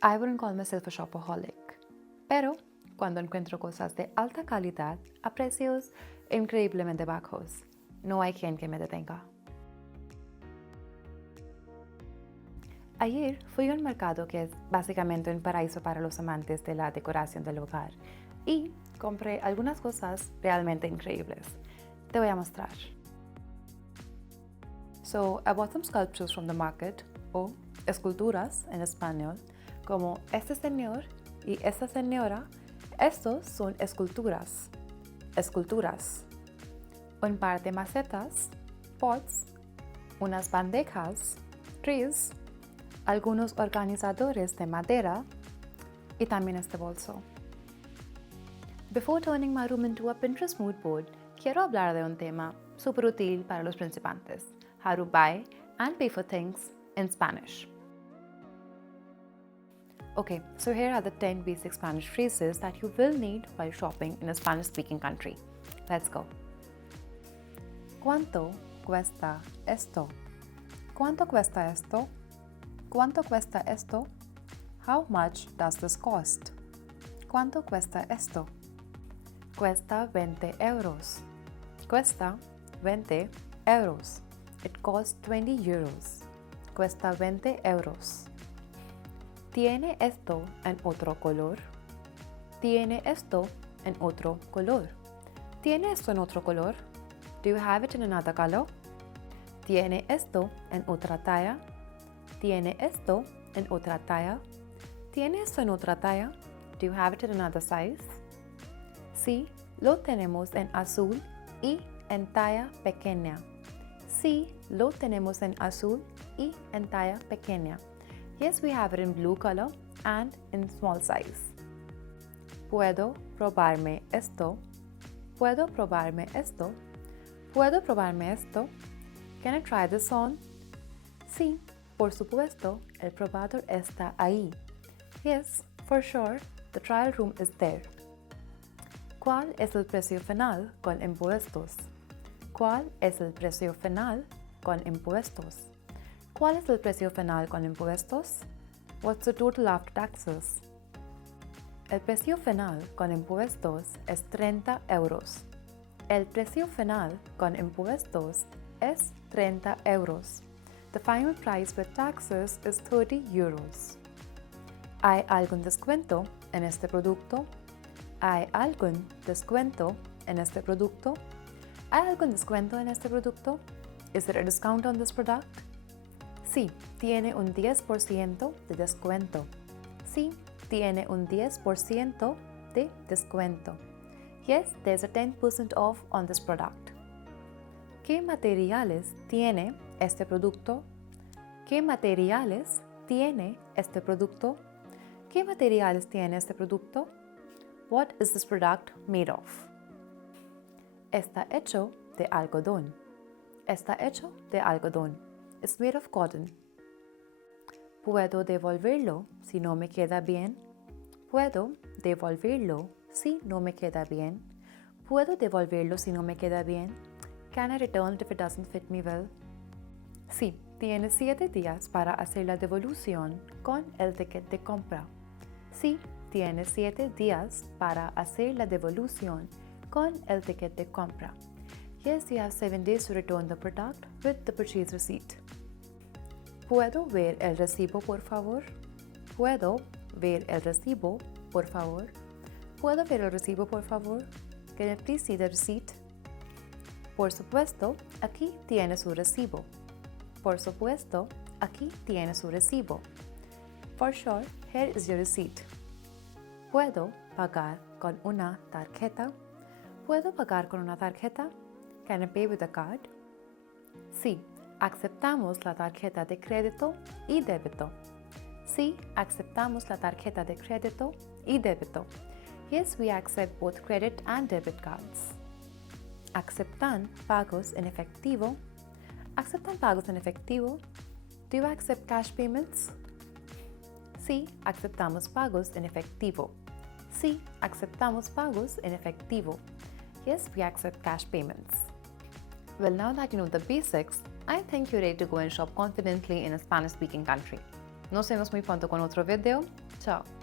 I wouldn't call myself a shopaholic, pero cuando encuentro cosas de alta calidad a precios increíblemente bajos, no hay quien que me detenga. Ayer fui a un mercado que es básicamente un paraíso para los amantes de la decoración del hogar y compré algunas cosas realmente increíbles. Te voy a mostrar. So, I bought some sculptures from the market, o esculturas en español, como este señor y esta señora. Estos son esculturas. Esculturas. Un par de macetas, pots, unas bandejas, trees, algunos organizadores de madera y también este bolso. Before turning my room into a Pinterest mood board, quiero hablar de un tema súper útil para los principiantes: how to buy and pay for things in Spanish. Okay, so here are the 10 basic Spanish phrases that you will need while shopping in a Spanish-speaking country. Let's go. ¿Cuánto cuesta esto? ¿Cuánto cuesta esto? ¿Cuánto cuesta esto? How much does this cost? ¿Cuánto cuesta esto? Cuesta 20 euros. Cuesta 20 euros. It costs 20 euros. Cuesta 20 euros. ¿Tiene esto en otro color? ¿Tiene esto en otro color? ¿Tiene esto en otro color? Do you have it in another color? ¿Tiene esto en otra talla? ¿Tiene esto en otra talla? ¿Tiene esto en otra talla? Do you have it in another size? Sí, lo tenemos en azul y en talla pequeña. Sí, lo tenemos en azul y en talla pequeña. Yes, we have it in blue color and in small size. ¿Puedo probarme esto? ¿Puedo probarme esto? ¿Puedo probarme esto? Can I try this on? Sí, por supuesto, el probador está ahí. Yes, for sure, the trial room is there. ¿Cuál es el precio final con impuestos? ¿Cuál es el precio final con impuestos? ¿Cuál es el precio final con impuestos? What's the total after taxes? El precio final con impuestos es 30 euros. El precio final con impuestos es 30 euros. The final price with taxes is 30 euros. ¿Hay algún descuento en este producto? ¿Hay algún descuento en este producto? ¿Hay algún descuento en este producto? Is there a discount on this product? Sí, tiene un 10% de descuento. Sí, tiene un 10% de descuento. Yes, there's a 10% off on this product. ¿Qué materiales tiene este producto? ¿Qué materiales tiene este producto? ¿Qué materiales tiene este producto? What is this product made of? Está hecho de algodón. Está hecho de algodón. It's made of cotton. ¿Puedo devolverlo si no me queda bien? ¿Puedo devolverlo si no me queda bien? ¿Puedo devolverlo si no me queda bien? Can I return it if it doesn't fit me well? Sí, tienes 7 días para hacer la devolución con el ticket de compra. Sí, tienes 7 días para hacer la devolución con el ticket de compra. Yes, you have 7 days to return the product with the purchase receipt. ¿Puedo ver el recibo, por favor? ¿Puedo ver el recibo, por favor? ¿Puedo ver el recibo, por favor? Can I please see the receipt? Por supuesto, aquí tiene su recibo. Por supuesto, aquí tiene su recibo. For sure, here is your receipt. ¿Puedo pagar con una tarjeta? ¿Puedo pagar con una tarjeta? Can I pay with a card? Sí, aceptamos la tarjeta de crédito y débito. Sí, aceptamos la tarjeta de crédito y débito. Yes, we accept both credit and debit cards. ¿Aceptan pagos en efectivo? ¿Aceptan pagos en efectivo? Do you accept cash payments? Sí, aceptamos pagos en efectivo. Sí, aceptamos pagos en efectivo. Yes, we accept cash payments. Well, now that you know the basics, I think you're ready to go and shop confidently in a Spanish-speaking country. Nos vemos muy pronto con otro video. Ciao.